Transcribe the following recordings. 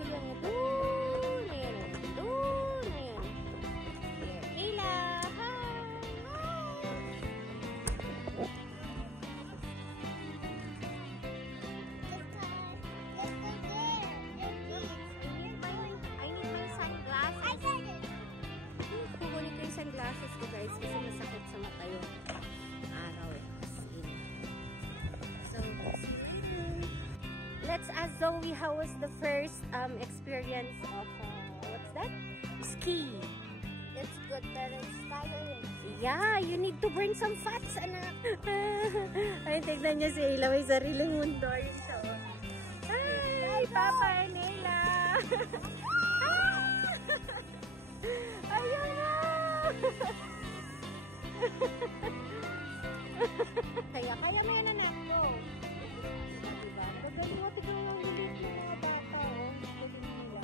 Sabihan mo doon. Ayan o. Doon. Ayan. Ayan. Nila. Kukunin ko yung sunglasses ko guys kasi masakit sa mata yung araw. So, let's ask Zoe how was the first experience of, what's that? Ski. It's good that it's tiring. Yeah, you need to burn some fats, anak. Ay, tignan niya si Ayla. May sariling mundo. Ayun siya. Hi, Papa and Ayla. Ayun na. Kaya mo yan, anak ko. Diba? Magaling mo, tignan mo yung lilit ng mga bata. Galing nila.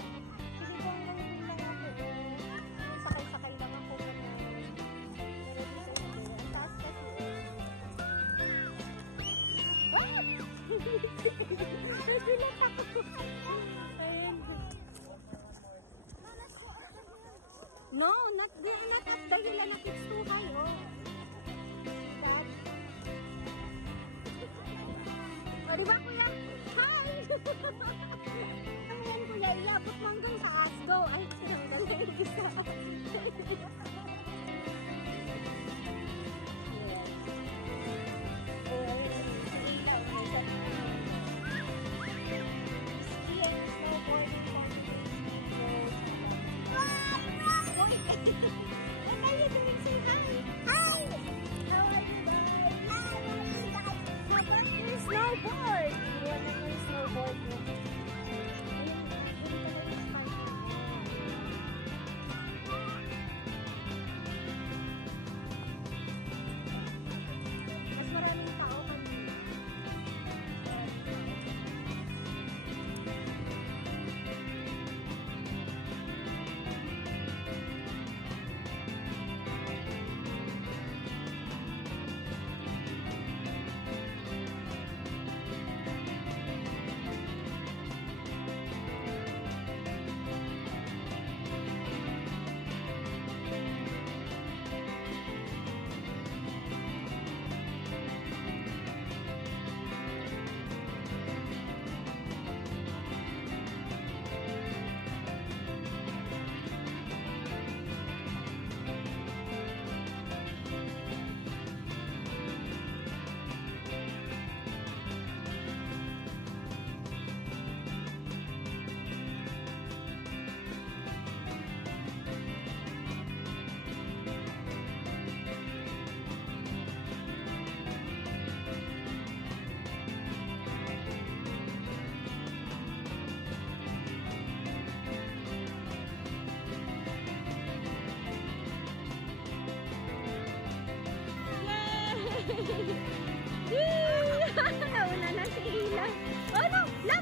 Sige po, ang lang ako. Sakay-sakay lang ako. Ang taas kasi. Nagulat ako. Ayun. No, not up the hill, anak. It's too high, oh. Dad. O, diba, kuya? Hi! Ayan, kuya, iabot mo hanggang sa Asgo. Ay, sinanggal na yung isa. What are you doing? Say hi! Hi! How are you guys? How about your snowboard? You wanna go snowboard? Mas maraming tao kami. Nauna na si Ila. Oh no! Lap!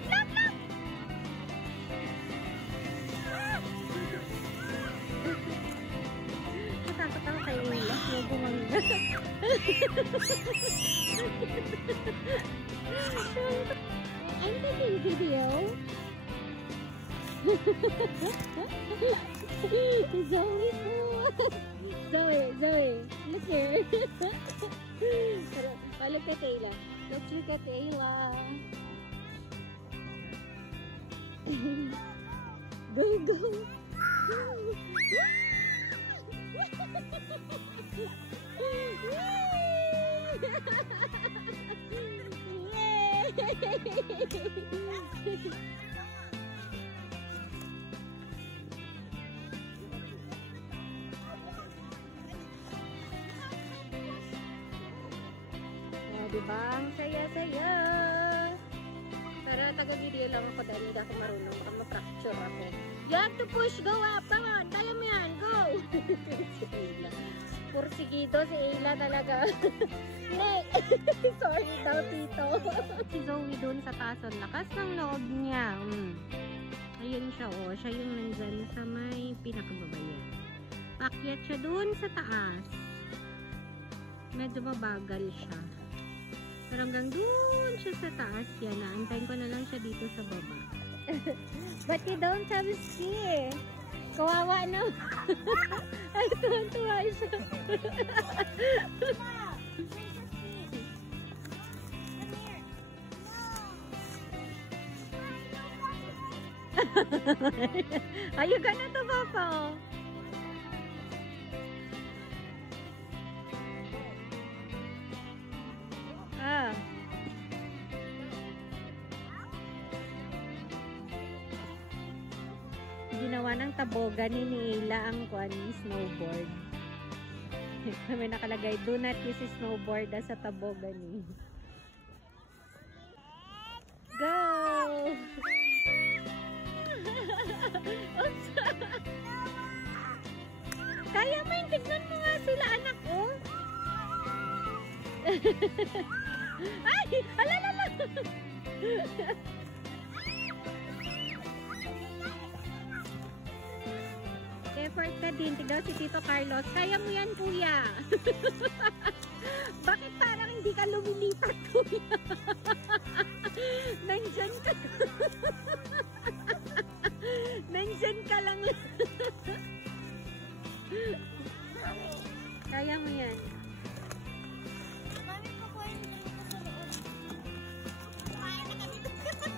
Natakot ako kay Ila. Huwag bumangga. I'm taking video. Zoe, look here. Look at Ayla. Look at Ayla. Go. Diba? Ang saya-saya. Pero taga-video lang ako dahil hindi ako marunong. Baka ma-fracture ako. You have to push. Go up. Come on. Kaya mo yan. Go. Si Ayla. Pursigido si Ayla talaga. Ne. Sorry daw, tito. Si Zoe dun sa taas. Ang lakas ng loob niya. Ayun siya, oh. Siya yung nandyan sa may pinakababayan. Pakyat siya dun sa taas. Medyo mabagal siya. Pero hanggang dun siya sa taas yan. Naantayin ko na lang siya dito sa baba. But you don't have ski. Kawawa na. Ay, tuwa siya. Are you gonna do, Papa? Ah. Ginawa ng tabogan ni Nila ang snowboard. May nakalagay, do not use snowboard sa tabogan ni. Go! Kaya mo yung tignan mo nga sila, anak, oh. Ay! Alalala! Effort ka din. Tigaw si Tito Carlos. Kaya mo yan, kuya. Bakit parang hindi ka lumilipat, kuya? Nandyan ka. Nandyan ka lang. Kaya mo yan.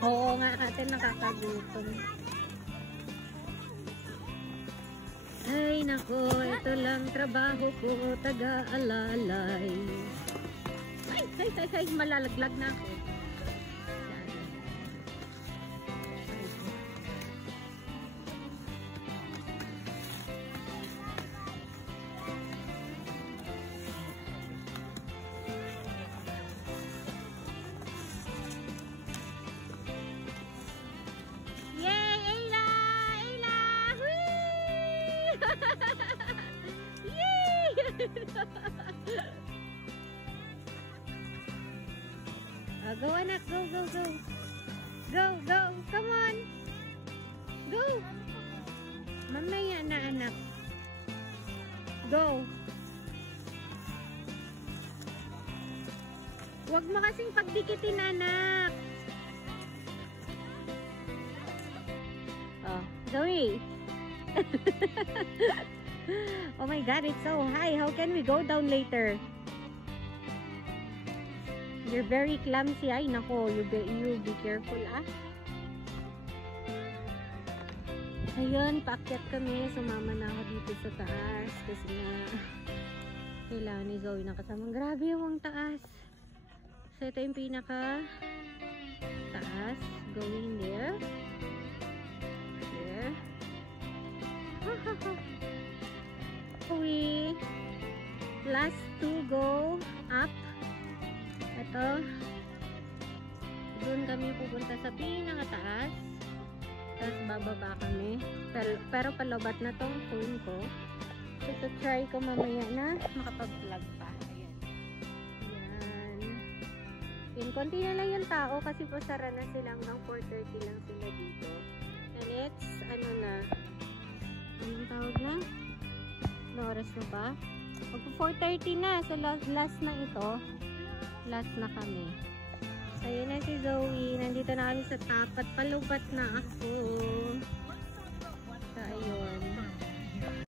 Oo nga, ate, nakakagutom. Ay, nako, ito lang trabaho ko, taga-alalay. Ay, malalaglag na ako. Go, anak, go. Go, come on. Go. Mamaya na, anak. Go. Huwag mo kasing pagdikitin, anak. Oh, Zoe. Oh my God, it's so high. How can we go down later? You're very clumsy. Ay, nako. You be careful, ah. Ayun, paakyat kami. Sumama na ako dito sa taas. Kasi nga, kailangan ni Zoe na kasamang. Grabe yung taas. So, ito yung pinaka taas. Going there. There. We last to go up. Ito, doon kami pupunta sa pinakataas. Tapos bababa kami. Pero palobat na tong phone ko. So, try ko mamaya na makapag-vlog pa. Ayan. Ayan. Yun, konti na lang yung tao kasi po sara na sila. Hanggang 4:30 lang sila dito. And it's, ano na, anong tawag na? Ano oras na ba? Mag-4:30 na. So, last na ito. Last na kami. So, yun na si Zoe. Nandito na kami sa top at palubat na ako.